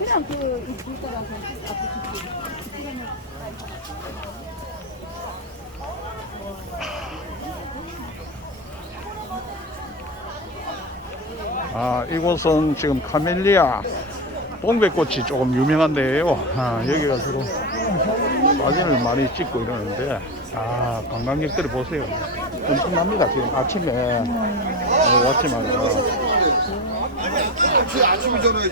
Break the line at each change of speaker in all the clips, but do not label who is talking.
그냥 그길 따라서 앞에 뒷길. 아, 이곳은 지금 카멜리아 동백꽃이 조금 유명한데요. 아, 여기가 지금 사진을 많이 찍고 이러는데, 아, 관광객들이 보세요. 엄청납니다. 지금 아침에 어, 왔지만, 아침이 전에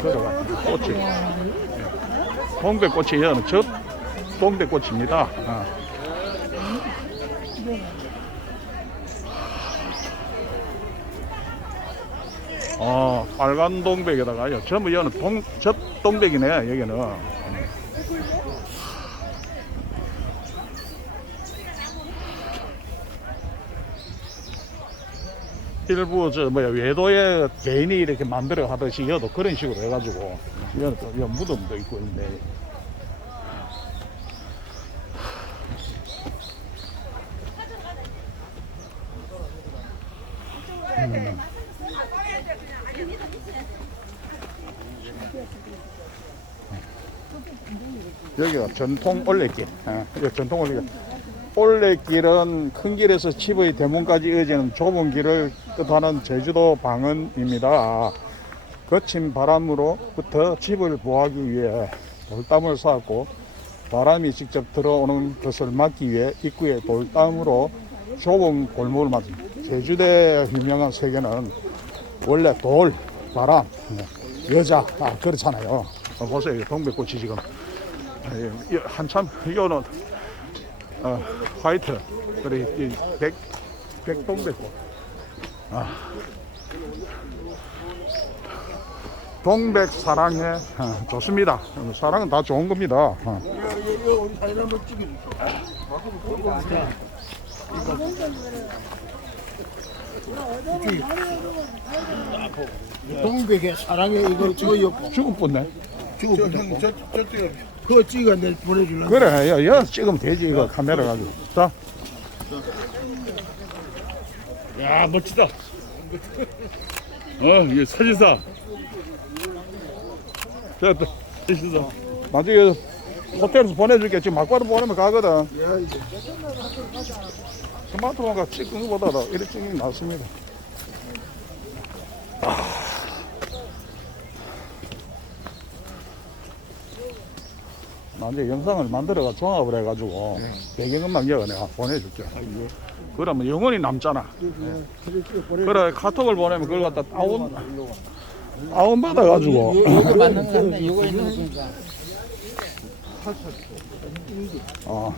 들어가 꽃이. 예. 동백꽃이 여는 저 동백꽃입니다. 아. 어, 빨간 동백에다가요. 전부 여는 동, 저 동백이네, 여기는. 일부 저 뭐야 외도에 개인이 이렇게 만들어 하듯이 여도 그런 식으로 해가지고 여도 여 무덤도 있고 있는데 음. 여기가 전통 올레길. 아, 여기 전통 올레길. 올레길은 큰 길에서 칩의 대문까지 이어지는 좁은 길을 뜻하는 제주도 방언입니다. 거친 바람으로부터 칩을 보호하기 위해 돌담을 쌓았고 바람이 직접 들어오는 것을 막기 위해 입구에 돌담으로 좁은 골목을 맞습니다. 제주도의 유명한 세계는 원래 돌, 바람, 여자 아, 그렇잖아요. 어, 보세요, 동백꽃이 지금 아, 한참 이거는 어, 화이트 그리고 이 백, 백동백꽃 아. 동백 사랑해. 어, 좋습니다. 어, 사랑은 다 좋은 겁니다. 찍어주세요. 동백의 사랑의 이거 저 옆, 죽을 뻔네. 저, 형, 저, 저쪽에 그거 찍어 내 보내줄래? 그래 야, 야 찍으면 되지 이거 카메라 가지고. 자 야 멋지다. 어 이게 사진사. 자 또, 사진사. 나중에 호텔에서 보내줄게 지금 막바로 보내면 가거든 스마트폰과 찍은 것보다 도 이렇게 찍는 게 낫습니다 나 이제 영상을 만들어가 종합을 해가지고 배경음악 여가 내가 보내줄게 그러면 영원히 남잖아 그래 카톡을 보내면 그걸 갖다 다운 다운 받아가지고 이거 맞는 거 같네. 이거 있는 거니까. 어.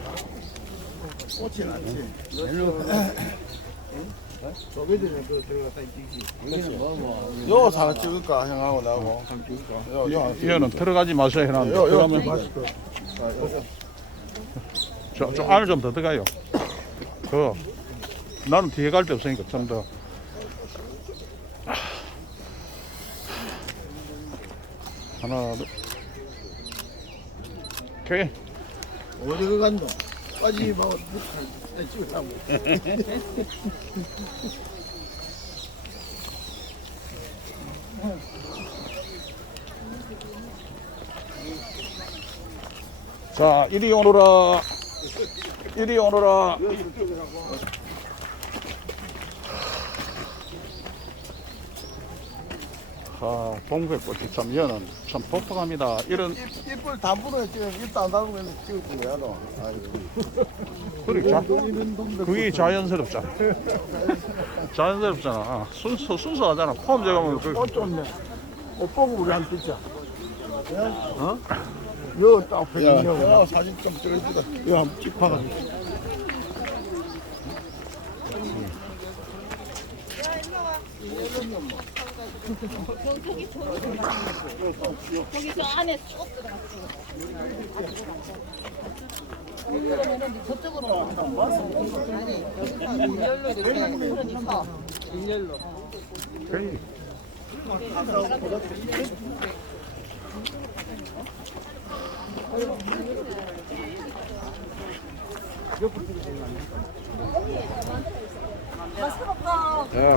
요 사진 찍을까 형하고 나하고 사진 찍을까? 요, 요, 이거는 들어가지 마셔야 해놨는데 요, 요, 그러면 맛있고. 저, 저 안을 좀 더 들어가요 그 나는 뒤에 갈 데 없으니까 좀 더 하나 둘 오케이 어디 그 간다? 빠지 마. 찍으라고. 자 이리 오너라 이리 오너라 아 동백꽃이 참 이거는 참 독특합니다 이런 입, 입을 담으로 지금 입도 안 담으면 찍을 거야, 너. 그게, 자, 그게 자연스럽잖아. 자연스럽잖아. 아, 순수, 순수하잖아. 폼 제가면 그, 옷 좋네. 옷 보고 우리 한 찍자. 어? 요딱 야, 형하고 사진 좀 찍어주다. 요 한번 찍 봐가지고. 거기 저 안에 쭉 들어갔어. 그러면은 저쪽으로 아니 일렬로 이렇게 그러니까 괜히 야,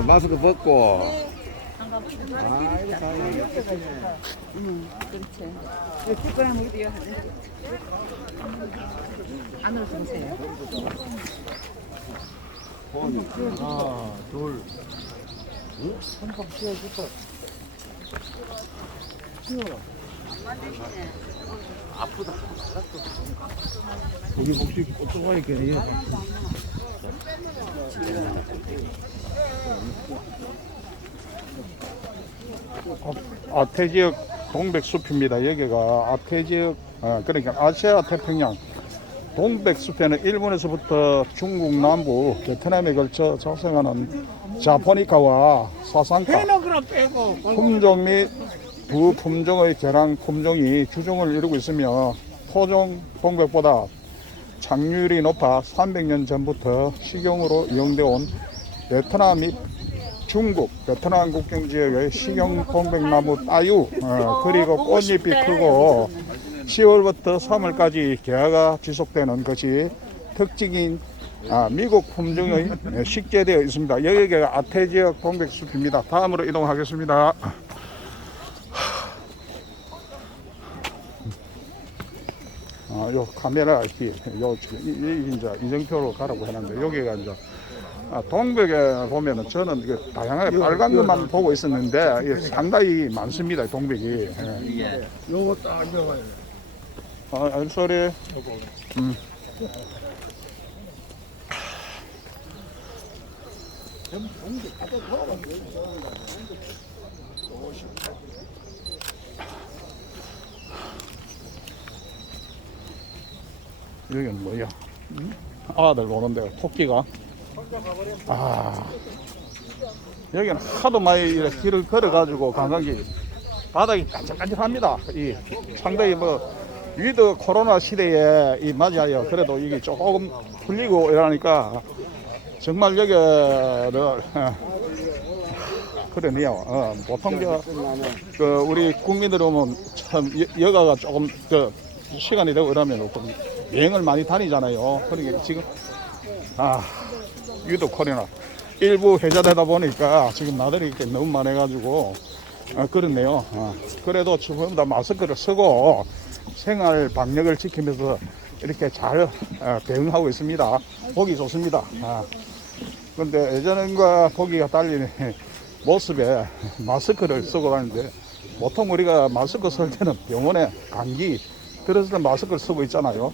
마스크 벗고. 그렇지. 뒷바람 어디야? 안으로 들어오세요. 하나, 둘. 여기 혹시 오토바이 있겠네요. 아태 지역 동백숲입니다. 여기가 아태 지역, 아, 그러니까 아시아 태평양 동백숲에는 일본에서부터 중국 남부 베트남에 걸쳐 자생하는 자포니카와 사상카 품종 및 부품종의 개량 품종이 주종을 이루고 있으며 토종 동백보다 착률이 높아 300년 전부터 식용으로 이용되어 온 베트남 및 중국, 베트남 국경 지역의 식용 동백나무 따유, 어, 그리고 꽃잎이 크고 10월부터 3월까지 개화가 지속되는 것이 특징인 아, 미국 품종의 식재되어 있습니다. 여기가 아태 지역 동백숲입니다. 다음으로 이동하겠습니다. 아, 요 카메라 이렇게 요 이, 이제 이정표로 가라고 해놨는데 여기가 이제 아, 동백에 보면은 저는 이게 다양하게 빨간 것만 보고 있었는데 이게 상당히 많습니다 동백이. 예. 요거 딱 앉아봐요. 아, I'm sorry. 음. 여기는 뭐야? 아들 노는데 토끼가. 아. 여기는 하도 많이 길을 걸어가지고 관광객 바닥이 깐질깐질합니다. 이 상당히 뭐 위드 코로나 시대에 이 맞아요. 그래도 이게 조금 풀리고 이러니까 정말 여기를 그러네요. 어, 보통 저, 그 우리 국민들 오면 참 여- 여가가 조금 그 시간이 되고 이러면 좀 여행을 많이 다니잖아요. 그러니까 지금 아 위드 코로나 일부 해제되다 보니까 지금 나들이 이렇게 너무 많아가지고 아, 그렇네요. 아, 그래도 지금 다 마스크를 쓰고 생활 방역을 지키면서 이렇게 잘 아, 대응하고 있습니다. 보기 좋습니다. 아, 근데 예전과 보기가 달리 모습에 마스크를 쓰고 다니는데 보통 우리가 마스크 쓸 때는 병원에 감기 때 마스크를 쓰고 있잖아요.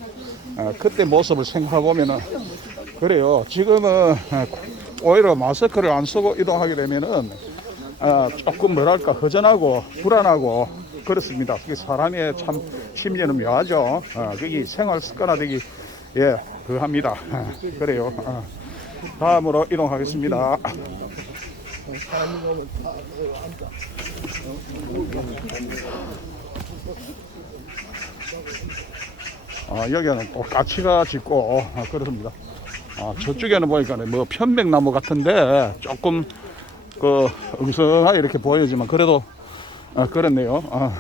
아, 그때 모습을 생각해 보면은 그래요. 지금은 오히려 마스크를 안 쓰고 이동하게 되면은 아, 조금 뭐랄까 허전하고 불안하고 그렇습니다. 그게 사람의 참 심리는 묘하죠. 아, 그게 생활 습관화되기 예, 그 합니다. 아, 그래요. 아, 다음으로 이동하겠습니다. 아, 여기는 또 까치가 짙고 아, 그렇습니다. 아, 저쪽에는 보니까 뭐 편백나무 같은데 조금 그 엉성하게 이렇게 보이지만 그래도 아, 그렇네요. 아.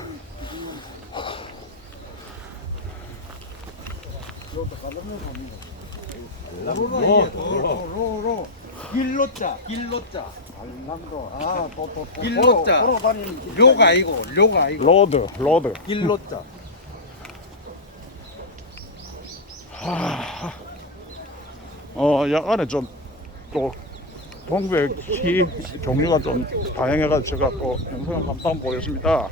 로로로 길로자 길로자 아, 또또 길로자. 료가 아니고 료가 아니고 로드, 로드. 길로자. 어, 약간의 좀, 또, 동백희 종류가 좀 다양해가지고 제가 또 영상을 한번 보겠습니다.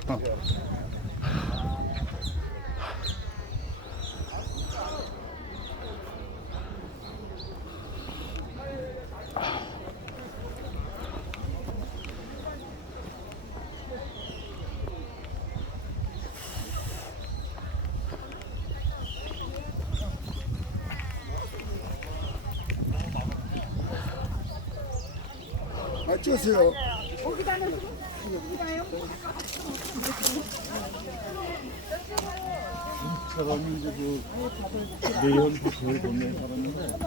아, 찍으세요. 사람이 이제 그 내연 교회 동네에 살았는데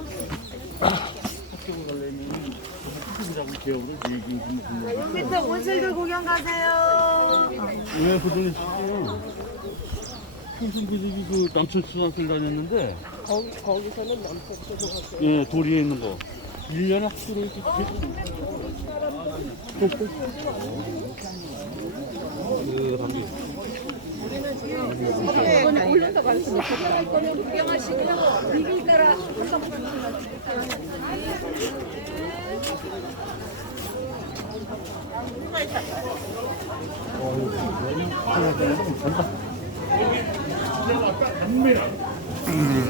학교 가려면 학교라고 기업으로 얘기 좀 듣는 밑에 온실들 구경 가세요. 왜 그전에 진짜 평생 그 저기 그 남천 초등학교를 다녔는데 거기, 거기서는 남편 초등학교. 예 도리에 있는 거 1년에 학교를 이렇게 계속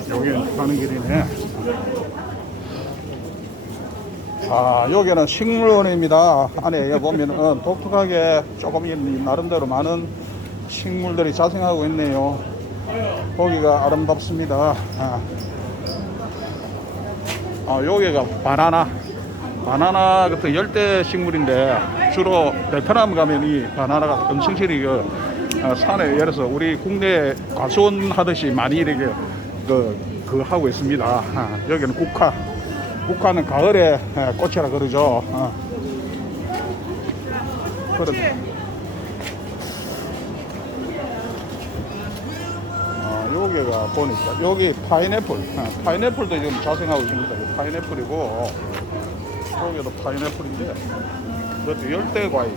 여기 가는 길이네. 아, 여기는 식물원입니다. 안에 보면은 독특하게 조금 이 나름대로 많은 식물들이 자생하고 있네요. 보기가 아름답습니다. 아, 아 여기가 바나나. 바나나 같은 열대 식물인데 주로 베트남 가면 이 바나나가 엄청 실이 그 어, 산에 들어서 우리 국내 과수원 하듯이 많이 이렇게 그, 그 하고 있습니다. 아, 여기는 국화. 국화는 가을에 예, 꽃이라 그러죠. 어. 그런. 아, 여기가 보니까 여기 파인애플, 아, 파인애플도 지금 자생하고 있습니다. 파인애플이고 여기도 파인애플인데 이것도 열대 과일.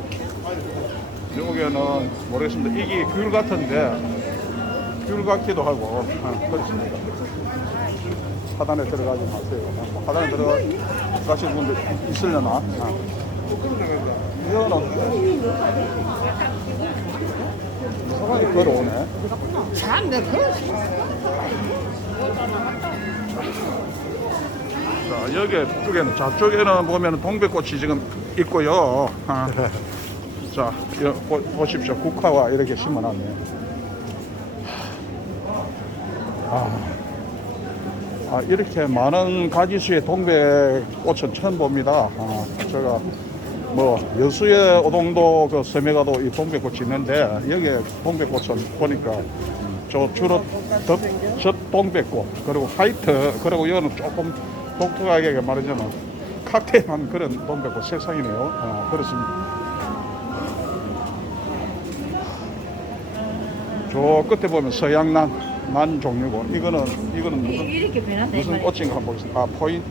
여기는 모르겠습니다. 이게 귤 같은데 귤 같기도 하고 아, 그렇습니다. 하단에 들어가지 마세요. 뭐 하단에 들어가 가실 분들 있으려나? 아. 이거는 이상하게 걸어오네. 자, 여기 쪽에는 저쪽에는 보면 동백꽃이 지금 있고요. 아. 자, 여, 보, 보십시오. 국화와 이렇게 심어놨네요. 아, 아, 이렇게 많은 가지수의 동백꽃은 처음 봅니다. 아, 제가 뭐 여수의 오동도 그 섬에 가도 이 동백꽃이 있는데 여기 동백꽃은 보니까 저 주로 덮, 젖 동백꽃 그리고 화이트 그리고 이거는 조금 독특하게 말하자면 칵테일한 그런 동백꽃 색상이네요. 아, 그렇습니다. 저 끝에 보면 서양난 난 종류고 이거는 이거는 무슨 이렇게 변한다 무슨 꽃인가 한번 보겠습니다. 아 포인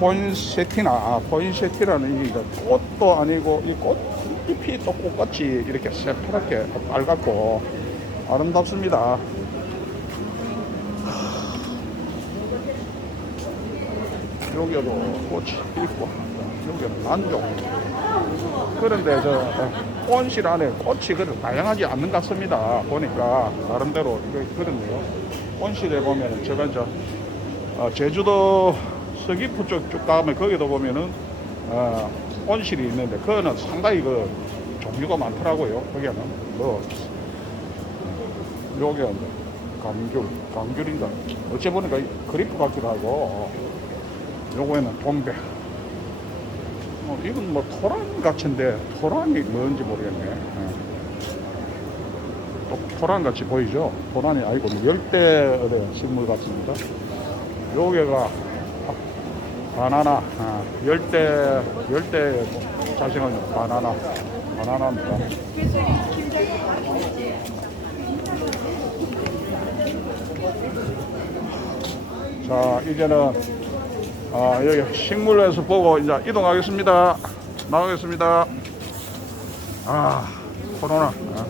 포인세티나 아, 포인세티라는 이게 꽃도 아니고 이 꽃 잎이 또 꽃같이 이렇게 새파랗게 빨갛고 아름답습니다. 여기도 꽃이 있고 여기는 난종 그런데 저 어, 온실 안에 꽃이 그렇게 다양하지 않는 것 같습니다. 보니까 나름대로 이거 그렇네요. 온실에 보면 제가 이제 어, 제주도 서귀포 쪽 쭉 가면 거기도 보면은 어, 온실이 있는데 그거는 상당히 그 종류가 많더라고요. 거기는 뭐 여기 감귤, 감귤인가 어째 보니까 이 그리프 같기도 하고 요거에는 동백. 어, 이건 뭐 토란 같은데 토란이 뭔지 모르겠네. 예. 또 토란 같이 보이죠? 토란이 아니고 뭐 열대 식물 같습니다. 요게가 바나나, 아, 열대 열대 자생하는 바나나, 바나나입니다. 자 이제는 아, 여기 식물에서 보고 이제 이동하겠습니다. 나가겠습니다. 아, 코로나. 아,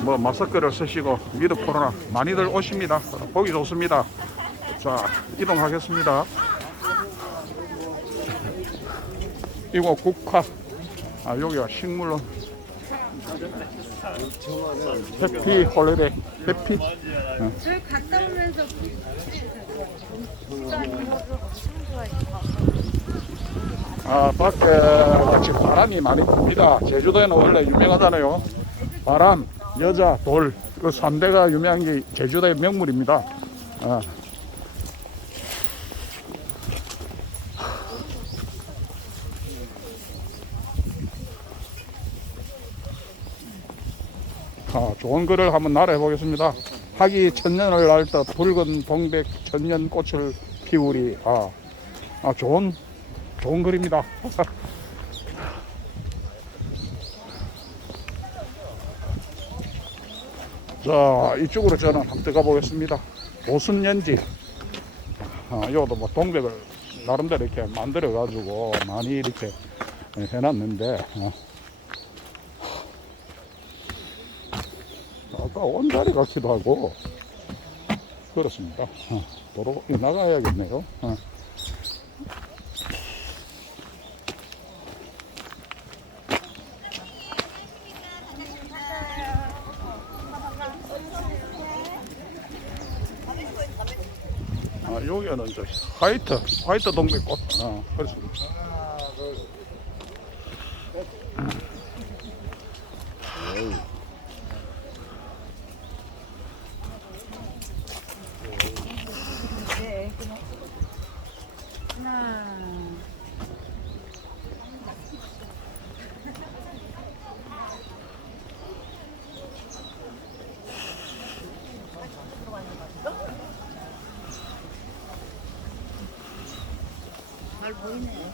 뭐 마스크를 쓰시고 미드 코로나 많이들 오십니다. 보기 좋습니다. 자, 이동하겠습니다. 이거 국화. 아, 여기가 식물로. 해피 홀리데이. 해피. 오면서 아, 밖에 같이 바람이 많이 붑니다. 제주도에는 원래 유명하잖아요. 바람, 여자, 돌. 그 3대가 유명한 게 제주도의 명물입니다. 아. 아, 좋은 글을 한번 날아 보겠습니다. 하기 천년을 날다 붉은 동백 천년 꽃을 피우리. 아, 아 좋은 좋은 글입니다. 자, 이쪽으로 저는 한번 들어가 보겠습니다. 오순연지. 아, 여기도 뭐 동백을 나름대로 이렇게 만들어 가지고 많이 이렇게 해놨는데 어. 아까 온 자리 같기도 하고 그렇습니다. 어, 도로 나가야겠네요. 어. 아, 여기는 저 화이트, 화이트 동백꽃. 아, 그렇습니다. 하나. 잘 보이네.